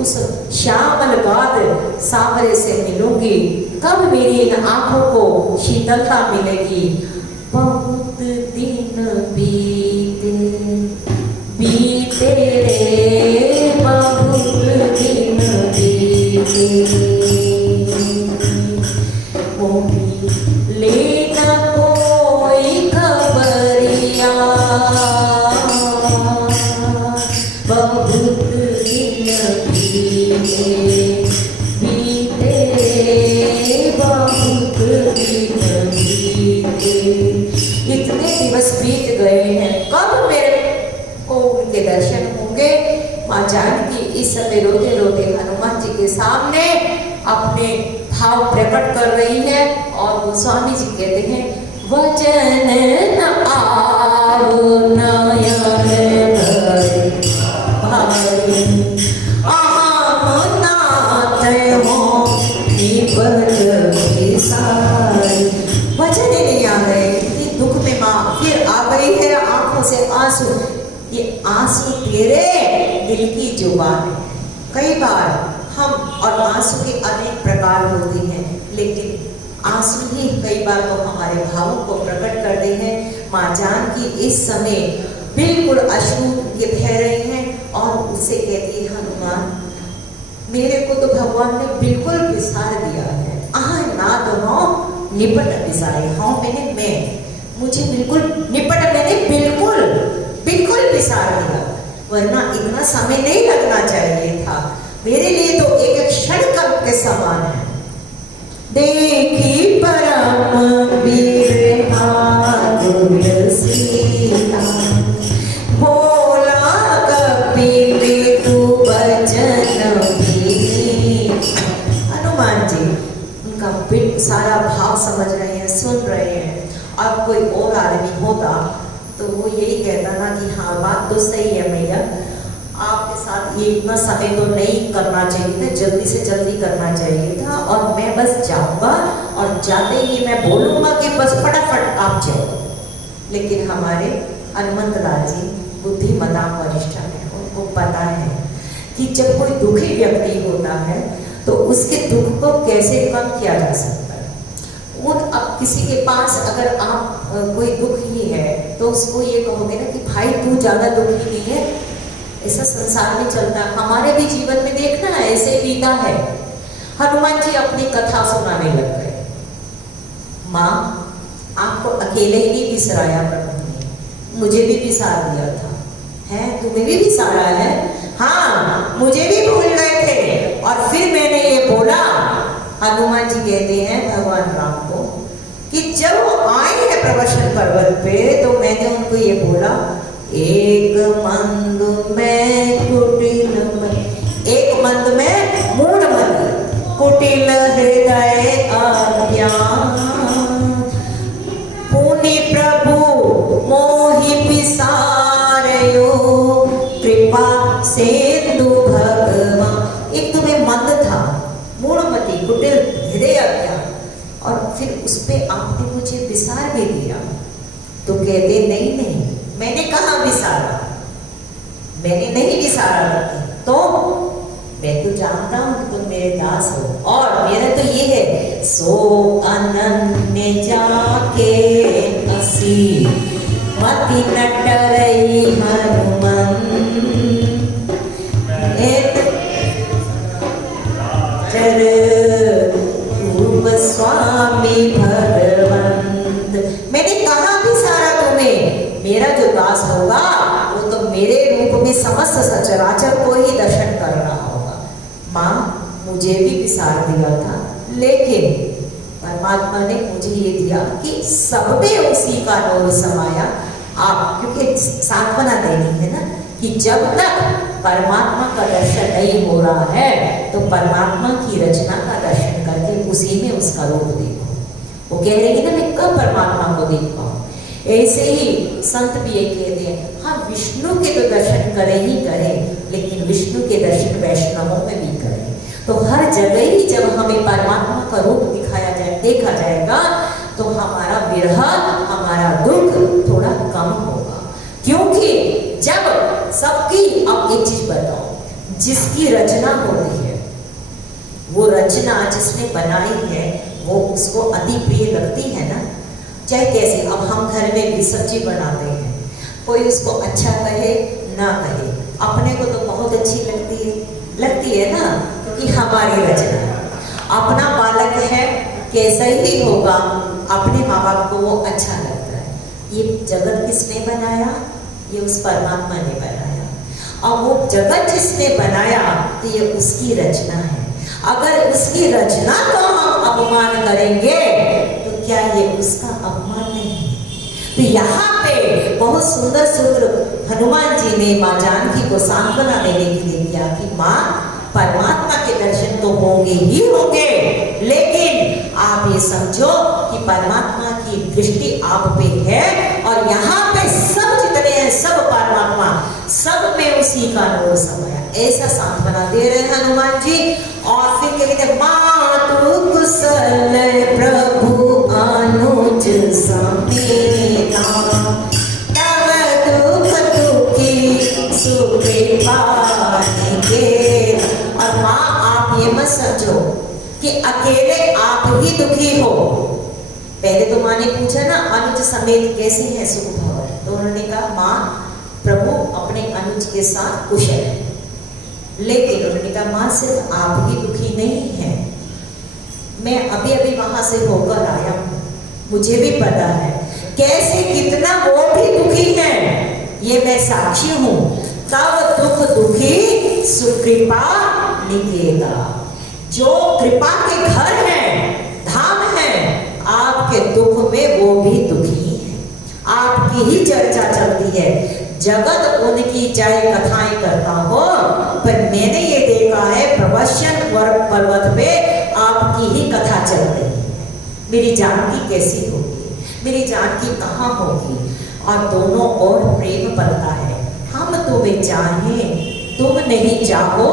उस श्यामल गाद सावरे से मिलूंगी, कब मेरी इन आंखों को शीतलता मिलेगी। बहुत दिन बीते बीते रे, बहुत दिन बीते, लेना कोई खबरिया, बहुत दिन बीते बीते, बहुत दिन बीते। इतने दिवस बीत गए हैं, कब मेरे को उनके दर्शन होंगे। माँ जानकी इस समय रोते रोते हनुमान जी के सामने अपने भाव प्रकट कर रही है, और गोस्वामी जी कहते हैं, वचन न आव नयन भाई, आम नाथ हो निपट विसारी। वचन नहीं आ रहे, इतनी दुख में माँ फिर आ गई है, आंखों से आंसू। ये आंसू तेरे दिल की जुबान। कई बार हम, और आंसू के अनेक प्रकार होते हैं, लेकिन आंसू ही कई बार तो हमारे भावों को प्रकट करते हैं। माँ जानकी इस समय बिल्कुल अश्रु के बह रही हैं, और उससे कहती है, हनुमान मेरे को तो भगवान ने बिल्कुल विसार दिया है। आह ना दोनों निपट विसारे, हाँ मैंने, मैं मुझे बिल्कुल निपट, मैंने बिल्कुल बिल्कुल विसार दिया, वरना इतना समय नहीं लगना चाहिए था। मेरे लिए तो एक एक क्षण कल के समान है। देखी परम विरहा सीता, भोला कपि तू बचन भी। हनुमान जी उनका सारा भाव समझ रहे हैं, सुन रहे हैं। अब कोई और आदमी होता तो वो यही कहता ना कि हाँ बात तो सही है मैया, आपके साथ ये इतना समय तो नहीं करना चाहिए था, जल्दी से जल्दी करना चाहिए था, और मैं बस जाऊंगा और जाते ही मैं बोलूंगा कि बस फटाफट आप जाओ। लेकिन हमारे हनुमंत लाल जी बुद्धिमता वरिष्ठ है, उनको पता है कि जब कोई दुखी व्यक्ति होता है तो उसके दुख को कैसे कम किया जा सकता है। अब किसी के पास अगर आप कोई दुख ही है तो उसको ये कहोगे ना कि भाई तू ज्यादा दुखी नहीं है, ऐसा संसार में चलता है, हमारे भी जीवन में देखना है ऐसे बीता है। हनुमान जी अपनी कथा सुनाने लग गए। माँ आपको अकेले ही नहीं बिसराया प्रभु ने, मुझे भी बिसार दिया था। है, तुम्हें भी बिसारा है? हाँ, मुझे भी भूल गए थे। और फिर मैंने ये बोला, हनुमान जी कहते हैं भगवान राम को कि जब वो आए हैं प्रवचन पर्वत पे, तो मैंने उनको ये बोला, एक मंद में कुटिल एक मंद में मूढ़ मति, कुटिल हृदय अज्ञान, पुनि प्रभु मोहि बिसारयो, कृपा सेतु भगवान। एक तो मैं मंद था, मूढ़मति, कुटिल हृदय अज्ञान, और फिर उस पे आपने मुझे बिसार भी दिया। तो कहते नहीं नहीं, मैंने कहा बिसारा, मैंने नहीं बिसारा। तो मैं तो जानता हूँ कि तुम मेरे दास हो, और मेरा तो ये है, सो अनन्य जाके असी मति नटरई हनुमान, चर रूप स्वामी भगवंत। मैंने कहा भी सारा तुम्हें, मेरा जो दास होगा वो तो मेरे रूप में समस्त सचराचर को ही दर्शन कर रहा होगा। माँ, मुझे भी विसार दिया था, लेकिन परमात्मा ने मुझे ये दिया कि सब में उसी का नूर समाया। आप, क्योंकि सांत्वना देनी है ना, कि जब तक परमात्मा का दर्शन नहीं हो रहा है तो परमात्मा की रचना का दर्शन करके उसी में उसका रूप देखो। वो कह रहे हैं ना, मैं कब परमात्मा को देख पाऊँ। ऐसे ही संत भी ये कहते हैं, हाँ विष्णु के तो दर्शन करें ही करें, लेकिन विष्णु के दर्शन वैष्णवों में भी करें। तो हर जगह ही जब हमें परमात्मा का रूप दिखाया जाए, देखा जाएगा, तो हमारा विरह, हमारा दुख थोड़ा कम होगा। क्योंकि जब सबकी, अब एक चीज बताओ, जिसकी रचना होती है, वो रचना जिसने बनाई है वो उसको अति प्रिय लगती है ना। चाहे कैसे, अब हम घर में भी सब्जी बनाते हैं, कोई उसको अच्छा कहे ना कहे, अपने को तो बहुत अच्छी लगती है ना, क्योंकि हमारी रचना है। अपना बालक है, कैसा ही होगा, अपने माँ बाप को वो अच्छा लगता है। ये जगत किसने बनाया? ये उस परमात्मा ने बनाया। और वो जगत जिसने बनाया तो ये उसकी रचना है। अगर उसकी रचना को हम अपमान करेंगे तो क्या ये उसका अपमान नहीं है? तो यहाँ पे बहुत सुंदर सूत्र हनुमान जी ने माँ जानकी को सांत्वना देने के लिए किया कि माँ, परमात्मा के दर्शन तो होंगे ही होंगे, लेकिन आप ये समझो कि परमात्मा की दृष्टि आप पे है, और यहाँ पे सब जितने हैं सब परमात्मा, सब में उसी का नूर समाया। ऐसा सांत्वना दे रहे हैं हनुमान जी। और फिर कहते हैं, मातु कुशल प्रभु अनुज समेता, तब दुख दुखी सुकृपा निकेत। और माँ, आप ये मत समझो कि अकेले आप ही दुखी हो। पहले तो माँ ने पूछा ना, अनुज समेत कैसे हैं सुख भवन, तो उन्होंने कहा, माँ प्रभु अपने अनुज के साथ कुशल है। लेकिन उन्होंने कहा, माँ सिर्फ आप ही दुखी नहीं है, मैं अभी अभी वहां से होकर आया हूँ, मुझे भी पता है कैसे कितना वो भी दुखी है, ये मैं साक्षी हूँ। तब दुख दुखी सुकृपा निकेता, जो कृपा के घर हैं, धाम हैं, आपके दुख में वो भी दुखी है। आपकी ही चर्चा चलती है, जगत उनकी जय कथाएं करता हो, पर मैंने ये देखा है प्रवचन पर्वत पे आपकी ही कथा चल रही है। मेरी जानकी कैसी होगी, मेरी जानकी कहाँ होगी, और दोनों ओर प्रेम पलता है। हम तुम्हें चाहें, तुम नहीं चाहो,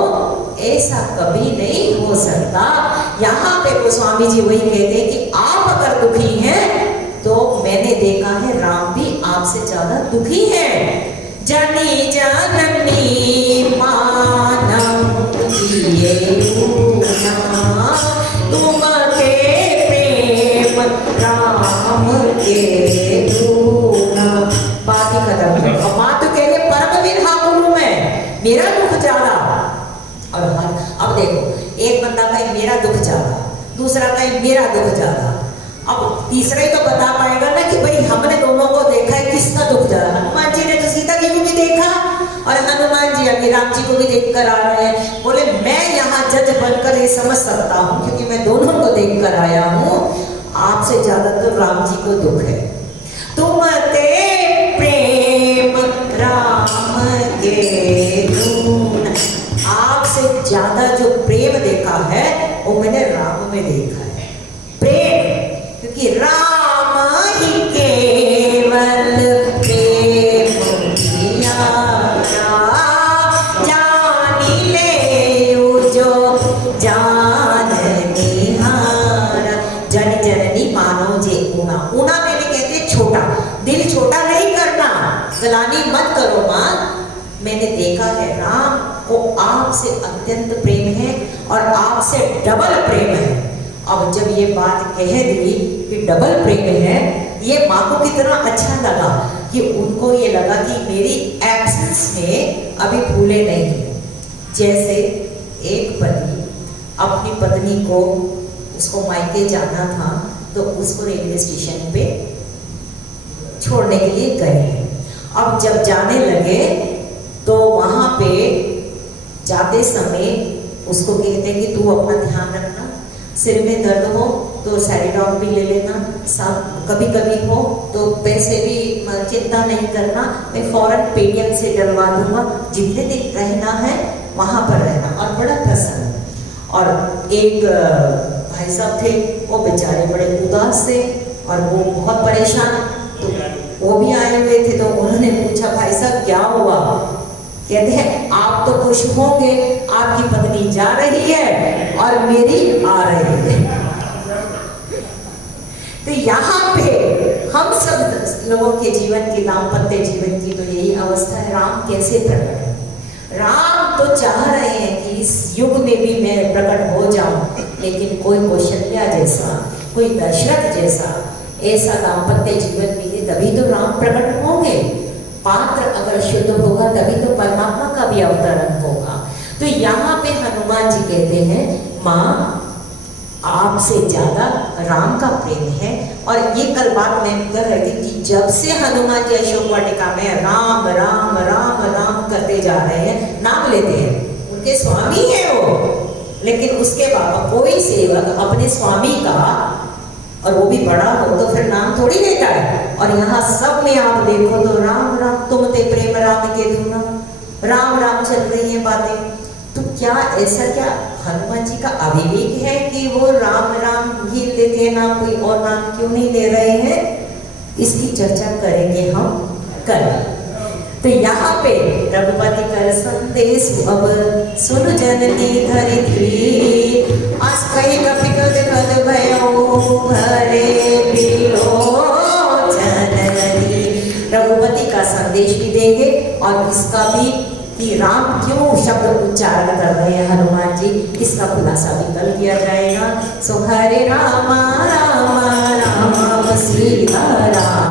ऐसा कभी नहीं हो सकता। यहाँ पे गोस्वामी जी वही कहते हैं कि आप अगर दुखी हैं तो मैंने देखा है राम भी आपसे ज्यादा दुखी है। जनी जननी मानव जिए तुम के प्रेम राम के दूना। बात ही खत्म। और माँ तो कह रही परम विरहा गुरु में मेरा दुख ज्यादा। और अब देखो, एक बंदा कहे मेरा दुख ज्यादा, दूसरा कहे मेरा दुख ज्यादा। अब तीसरा ही तो बता पाएगा ना कि भाई हमने दोनों को देखा है, किसका दुख ज्यादा। हनुमान जी ने तो सीता जी को भी देखा और हनुमान जी अभी राम जी को भी देख कर आ रहे हैं। बोले मैं यहाँ जज बनकर ये समझ सकता हूँ क्योंकि मैं दोनों को देख कर आया हूँ, आपसे ज्यादा तो राम जी को दुख है। तुम ते प्रेम राम के गुण, आपसे ज्यादा जो प्रेम देखा है वो मैंने राम में देखा है। प्रेम, क्योंकि राम ही केवल प्रेम किया, जानी ले जो जान निहार। जन जननी मानो जे ऊना, ऊना मैंने कहते छोटा, दिल छोटा नहीं करना, गलानी मत करो माँ। मैंने देखा है राम को आपसे अत्यंत प्रेम है और आपसे डबल प्रेम है। अब जब ये बात कह दी कि डबल प्रेम है, ये माँ को कितना अच्छा लगा कि उनको ये लगा कि मेरी एब्सेंस में अभी भूले नहीं। जैसे एक पति अपनी पत्नी को, उसको मायके जाना था तो उसको रेलवे स्टेशन पे छोड़ने के लिए गए। अब जब जाने लगे तो वहां पे जाते समय उसको कहते हैं कि तू अपना ध्यान रखना, सिर में दर्द हो तो सैरिडॉन भी ले लेना, कभी कभी हो तो पैसे भी चिंता नहीं करना, मैं फौरन पेटीएम से डलवा दूंगा, जितने दिन रहना है वहां पर रहना। और बड़ा प्रसन्न। और एक भाई साहब थे, वो बेचारे बड़े उदास थे और वो बहुत परेशान, तो वो भी आए हुए थे। तो उन्होंने पूछा भाई साहब क्या हुआ? कहते हैं आप तो खुश होंगे, आपकी पत्नी जा रही है और मेरी आ रही है। तो यहाँ पे हम सब लोगों के जीवन की, दाम्पत्य जीवन की तो यही अवस्था है। राम कैसे प्रकट है? राम तो चाह रहे हैं कि इस युग में भी मैं प्रकट हो जाऊं, लेकिन कोई कौशल्या जैसा, कोई दशरथ जैसा ऐसा दाम्पत्य जीवन मिले तभी तो राम प्रकट होंगे। पात्र अगर शुद्ध होगा तभी तो परमात्मा का भी अवतरण होगा। तो यहाँ पे हनुमान जी कहते हैं माँ आपसे ज्यादा राम का प्रेम है। और ये कल बात मैं कर रही थी कि जब से हनुमान जी अशोक वाटिका में राम राम राम राम करते जा रहे हैं, नाम लेते हैं, उनके स्वामी है वो, लेकिन उसके बाद कोई सेवक अपने स्वामी का, और वो भी बड़ा हो तो फिर नाम थोड़ी लेता है। और यहाँ सब में आप देखो तो राम राम, तुम ते प्रेम राम के धुना, राम राम चल रही है बातें। तो क्या ऐसा क्या हनुमान जी का अविवेक है कि वो राम राम ही लेते हैं, नाम कोई और नाम क्यों नहीं ले रहे हैं? इसकी चर्चा करेंगे हम कल। तो यहाँ पे रघुपति कर संदेश अब सुन जननी धरित्री, आज कहीं कभी कद कद भयो भरे बिलोचनी। रघुपति का संदेश भी देंगे और इसका भी कि राम क्यों शब्द उच्चारण कर रहे हैं हनुमान जी, इसका खुलासा भी कल किया जाएगा। सो हरे रामा रामा राम सीता राम।